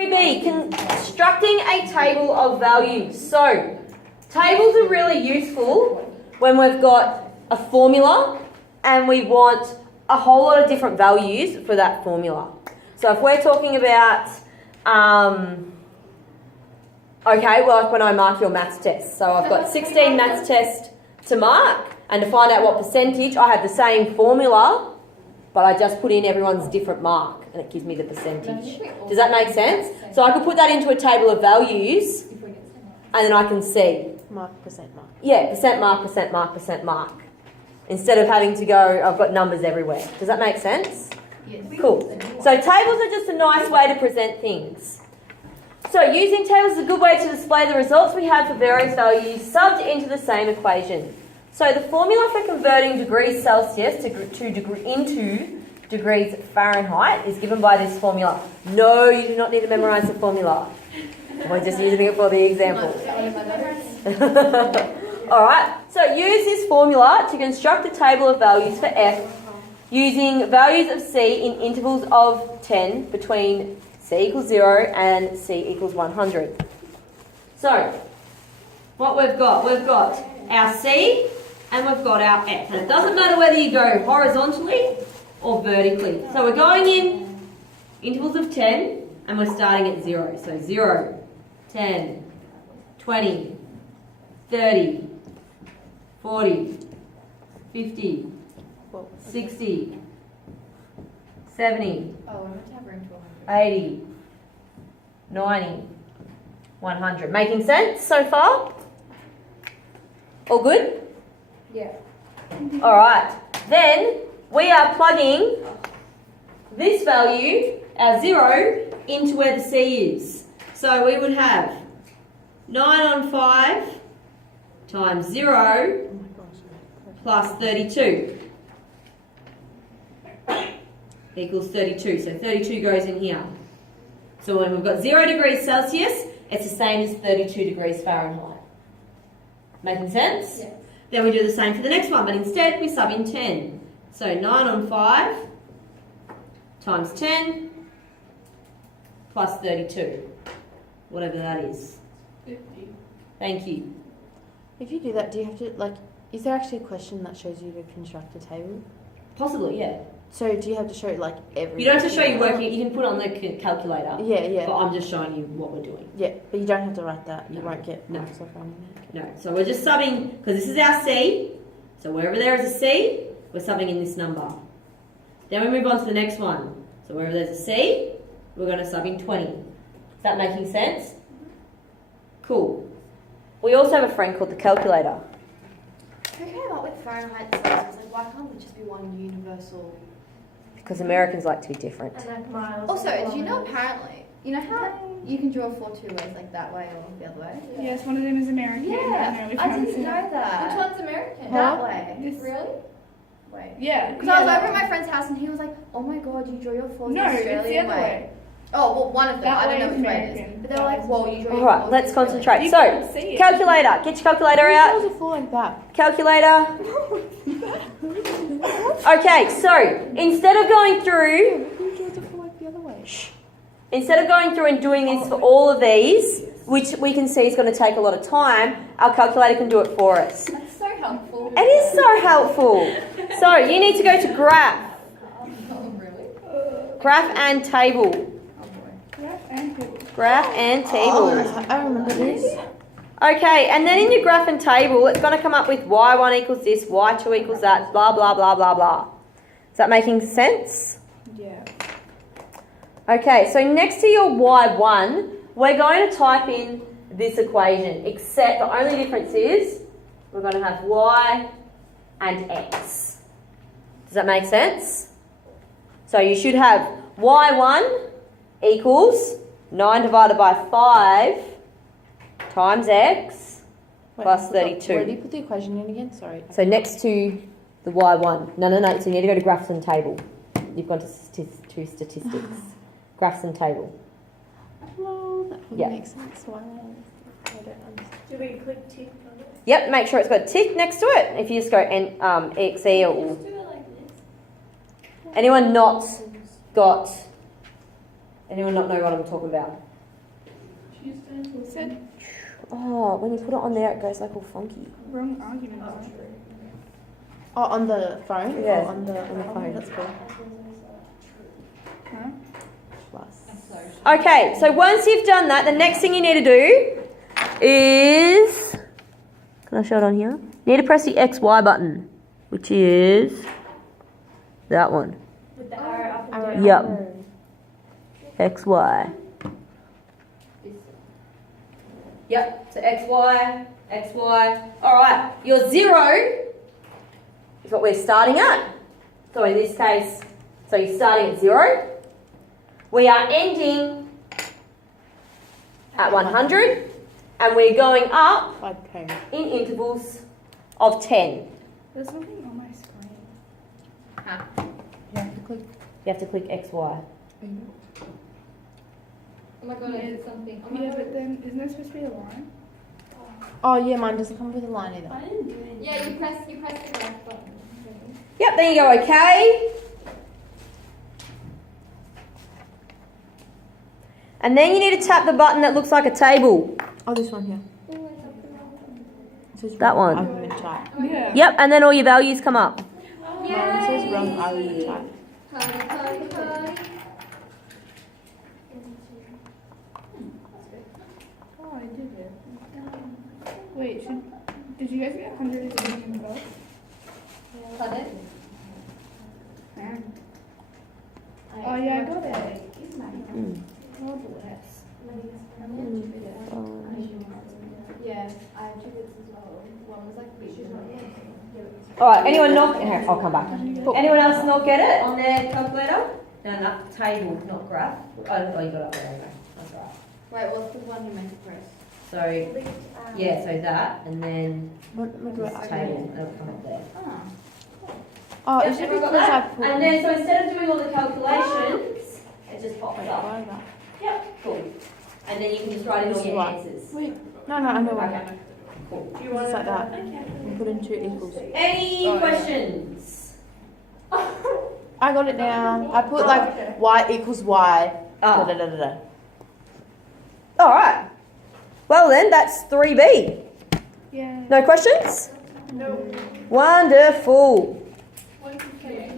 3B, constructing a table of values. So, tables are really useful when we've got a formula and we want a whole lot of different values for that formula. So if we're talking about, okay, well, like when I mark your maths test. So I've got 16 maths tests to mark, and to find out what percentage, I have the same formula, but I just put in everyone's different mark, and it gives me the percentage. Does that make sense? So I could put that into a table of values, and then I can see. Mark, percent mark. Yeah, percent mark, percent mark, percent mark. Instead of having to go, I've got numbers everywhere. Does that make sense? Yes. Cool. So tables are just a nice way to present things. So using tables is a good way to display the results we have for various values subbed into the same equation. So the formula for converting degrees Celsius into degrees Fahrenheit is given by this formula. No, you do not need to memorise the formula. We're just using it for the example. Alright, so use this formula to construct a table of values for F using values of C in intervals of 10 between C equals 0 and C equals 100. So, what we've got our C and we've got our F. And it doesn't matter whether you go horizontally or vertically. So we're going in intervals of 10 and we're starting at 0. So 0, 10, 20, 30, 40, 50, 60, 70, 80, 90, 100. Making sense so far? All good? Yeah. Alright. Then we are plugging this value, our 0, into where the C is. So we would have 9 on 5 times 0 plus 32 equals 32. So 32 goes in here. So when we've got 0 degrees Celsius, it's the same as 32 degrees Fahrenheit. Making sense? Yes. Then we do the same for the next one, but instead we sub in 10. So 9 on 5 times 10 plus 32. Whatever that is. 50. Thank you. If you do that, do you have to, like, is there actually a question that shows you to construct a table? Possibly, yeah. So do you have to show, like, every... You don't have to show you working, you can put it on the calculator. Yeah. But I'm just showing you what we're doing. Yeah, but you don't have to write that. You No. won't get No. marks off or anything. No, so we're just subbing, because this is our C, so wherever there is a C, we're subbing in this number. Then we move on to the next one. So wherever there's a C, we're going to sub in 20. Is that making sense? Cool. We also have a friend called the calculator. Who came up with Fahrenheit and Celsius? Like, why can't there just be one universal? Because Americans like to be different. And like miles. Also, do you know apparently, you know how you can draw 4 two ways, like that way or the other way? Yes, one of them is American. Yeah, I didn't know that. Which one's American? That way. This, Really? Wait. yeah. Because I was over at my friend's house and he was like, "Oh my god, you draw your fours No, the it's Australian the other way. Oh, well, one of them. That I don't way know is which way it American. is. But they were like, "Whoa, you draw your Alright, fours let's the concentrate. You So, can't see it. calculator. Get your calculator Yours out. are full like that. Calculator. Okay, so instead of going through, Yours are full like the other way. instead of going through and doing this for all of these, which we can see is going to take a lot of time, our calculator can do it for us. That's so helpful. It is so helpful. So you need to go to graph. Oh, really? Graph and table. Graph and table. Graph and table. I remember this. Okay, and then in your graph and table, it's going to come up with y1 equals this, y2 equals that, blah, blah, blah, blah, blah. Is that making sense? Yeah. Okay, so next to your y1, we're going to type in this equation, except the only difference is we're going to have y and x. Does that make sense? So you should have y1 equals 9 divided by 5 times x plus 32. Where do you put the equation in again? Sorry. So next to the y1. No. So you need to go to graphs and table. You've gone to statistics. Graphs and table. Well, that would Yeah. make sense. Why? I don't understand. Do we click tick on it? Yep, make sure it's got a tick next to it. If you just go exe or Just do it like this. anyone not got Anyone not know what I'm talking about? Said Oh, when you put it on there, it goes like all funky. wrong argument. Oh, on the phone? Yeah. Oh, on the phone. That's cool. Huh? Plus. Okay, so once you've done that, the next thing you need to do is, can I show it on here? You need to press the XY button, which is that one. With the arrow up and Arrow. down. Yep. XY. Yep, so XY, XY. Alright, your 0 is what we're starting at. So in this case, so you're starting at 0. We are ending at 100, and we're going up Like cone. in intervals of 10. There's something on my screen. You have to click. You have to click XY. Oh my god, I did something. Oh my Yeah, god. but then isn't there supposed to be a line? Oh yeah, mine doesn't come with a line either. I didn't do anything. Yeah, you press the left button. Yep, then you go OK. And then you need to tap the button that looks like a table. Oh, this one here. It says That wrong one. Argument type. Yeah. Yep, and then all your values come up. Mine says wrong argument type. Oh, I did it. Wait, did you guys get 100 as a minimum vote? Pardon? Yeah. Oh yeah, I got it. Mm. Oh bless. Yeah, I have 2 bits as well. One was like she's not yet. Alright, anyone not? Here, I'll come back. Anyone else not get it on their calculator? No, table, not graph. Oh, you got it up there, anyway. That's right. Wait, what's the one you meant to press? So, yeah, so that, and then Let me do this it. table, it'll come up there. Oh. Oh, Yep, is it everyone because got I that? put? And then, so instead of doing all the calculations, it just pops Wait, up. why is that? Yep, cool. And then you can just write in all This is your what? answers. Wait. No, I know why. Okay, cool. Just like that. And put in 2 equals. Any questions? I got it now. I put like y equals y. Oh. Da, da, da, da, da. All right. Well then, that's 3B. Yeah. No questions? No. Wonderful. Okay.